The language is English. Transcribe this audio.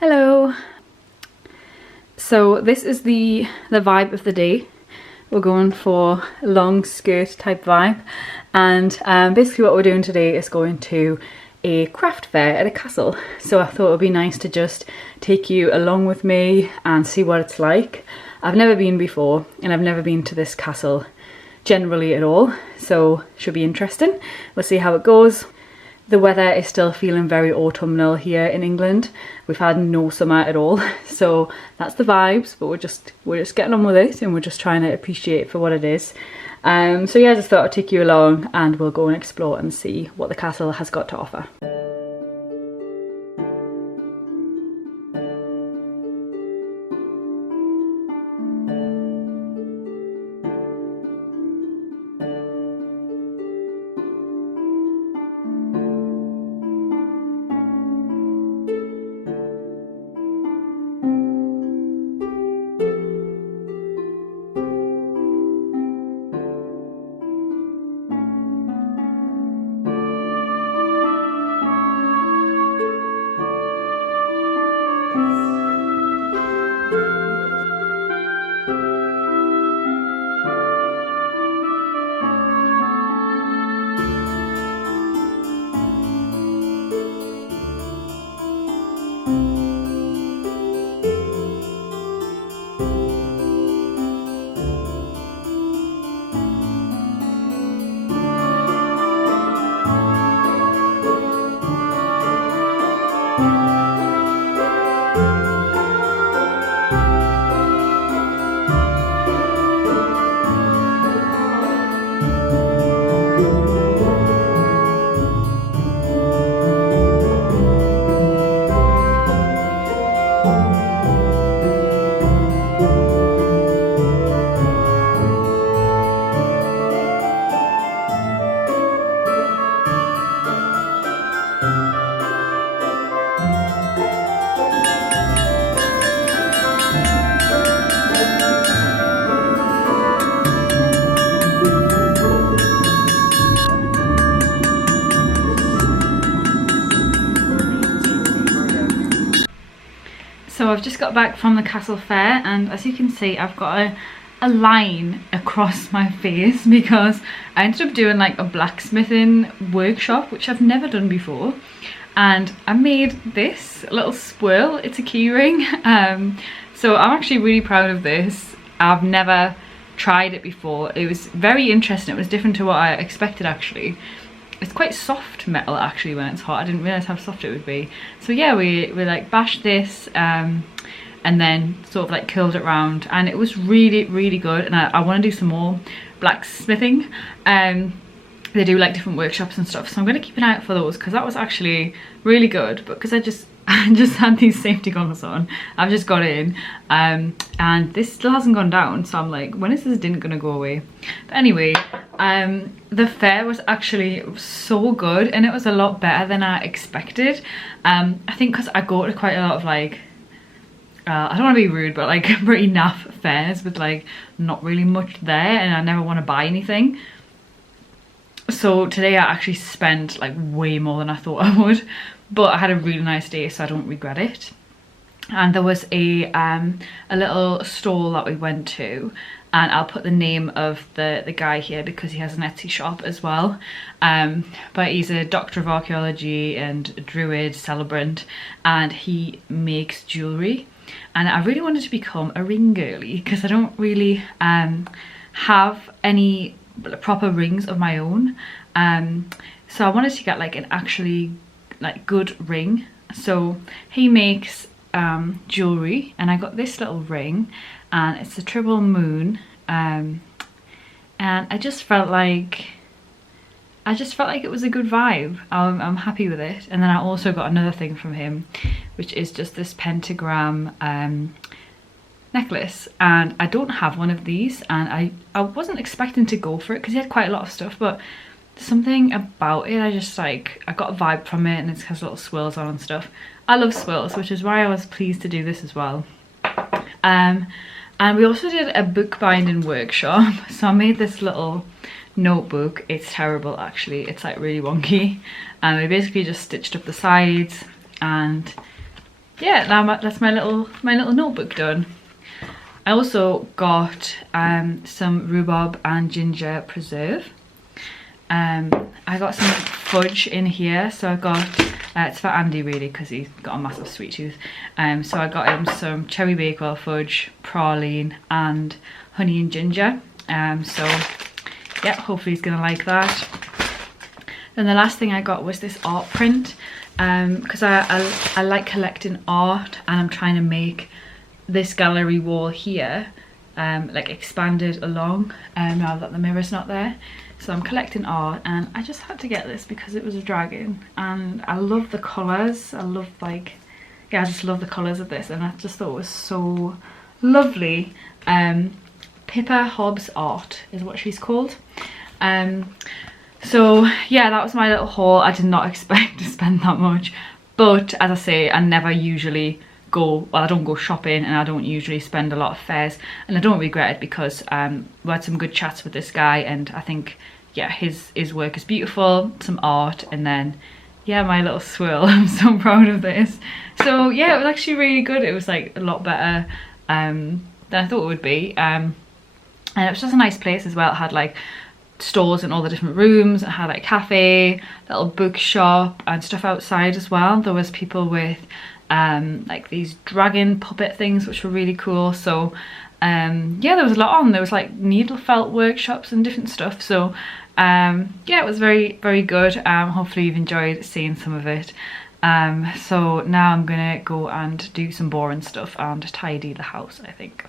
Hello. So this is the vibe of the day. We're going for a long skirt type vibe, and basically what we're doing today is going to a craft fair at a castle. So I thought it would be nice to just take you along with me and see what it's like. I've never been before, and I've never been to this castle generally at all, so should be interesting. We'll see how it goes. The weather is still feeling very autumnal here in England. We've had no summer at all, so that's the vibes, but we're just getting on with it, and we're just trying to appreciate it for what it is. So yeah, I just thought I'd take you along and we'll go and explore and see what the castle has got to offer. So I've just got back from the castle fair, and as you can see I've got a line across my face because I ended up doing like a blacksmithing workshop, which I've never done before, and I made this little swirl. It's a key ring. So I'm actually really proud of this. I've never tried it before. It was very interesting. It was different to what I expected actually. It's quite soft metal actually when it's hot. I didn't realise how soft it would be. So yeah, we like bashed this and then sort of like curled it around, and it was really, really good. And I want to do some more blacksmithing. They do like different workshops and stuff, so I'm going to keep an eye out for those, because that was actually really good. But because I just had these safety goggles on, I've just got in, and this still hasn't gone down, so I'm like, when is this didn't gonna go away? But anyway, the fair was actually so good, and it was a lot better than I expected. I think because I go to quite a lot of like, I don't want to be rude, but like pretty naff fairs with like not really much there, and I never want to buy anything. So today I actually spent like way more than I thought I would, but I had a really nice day, so I don't regret it. And there was a little stall that we went to, and I'll put the name of the guy here because he has an Etsy shop as well. But he's a doctor of archaeology and a druid celebrant, and he makes jewellery. And I really wanted to become a ring girly because I don't really have any proper rings of my own. So I wanted to get like an actually like good ring. So he makes jewelry, and I got this little ring, and it's a triple moon, and I just felt like it was a good vibe. I'm happy with it. And then I also got another thing from him, which is just this pentagram necklace, and I don't have one of these, and I wasn't expecting to go for it because he had quite a lot of stuff, but something about it, I got a vibe from it, and it has little swirls on and stuff. I love swirls, which is why I was pleased to do this as well. And we also did a bookbinding workshop. So I made this little notebook. It's terrible actually, it's like really wonky, and we basically just stitched up the sides, and yeah, now that's my little notebook done. I also got some rhubarb and ginger preserve. I got some fudge in here, so I got it's for Andy really because he's got a massive sweet tooth. So I got him some cherry bakewell fudge, praline, and honey and ginger. So yeah, hopefully he's gonna like that. Then the last thing I got was this art print, because I like collecting art, and I'm trying to make this gallery wall here like expanded along now that the mirror's not there. So I'm collecting art, and I just had to get this because it was a dragon, and I love the colours. I love like, yeah, I just love the colours of this, and I just thought it was so lovely. Pippa Hobbs Art is what she's called. So yeah, that was my little haul. I did not expect to spend that much, but as I say, I never usually go, well, I don't go shopping, and I don't usually spend a lot of fairs, and I don't regret it because we had some good chats with this guy, and I think, yeah, his work is beautiful, some art, and then yeah, my little swirl. I'm so proud of this. So yeah, it was actually really good. It was like a lot better than I thought it would be, and it was just a nice place as well. It had like stores in all the different rooms. It had like cafe, little bookshop, and stuff outside as well. There was people with like these dragon puppet things, which were really cool. So yeah, there was a lot on. There was like needle felt workshops and different stuff. So yeah, it was very, very good. Hopefully you've enjoyed seeing some of it. So now I'm gonna go and do some boring stuff and tidy the house, I think.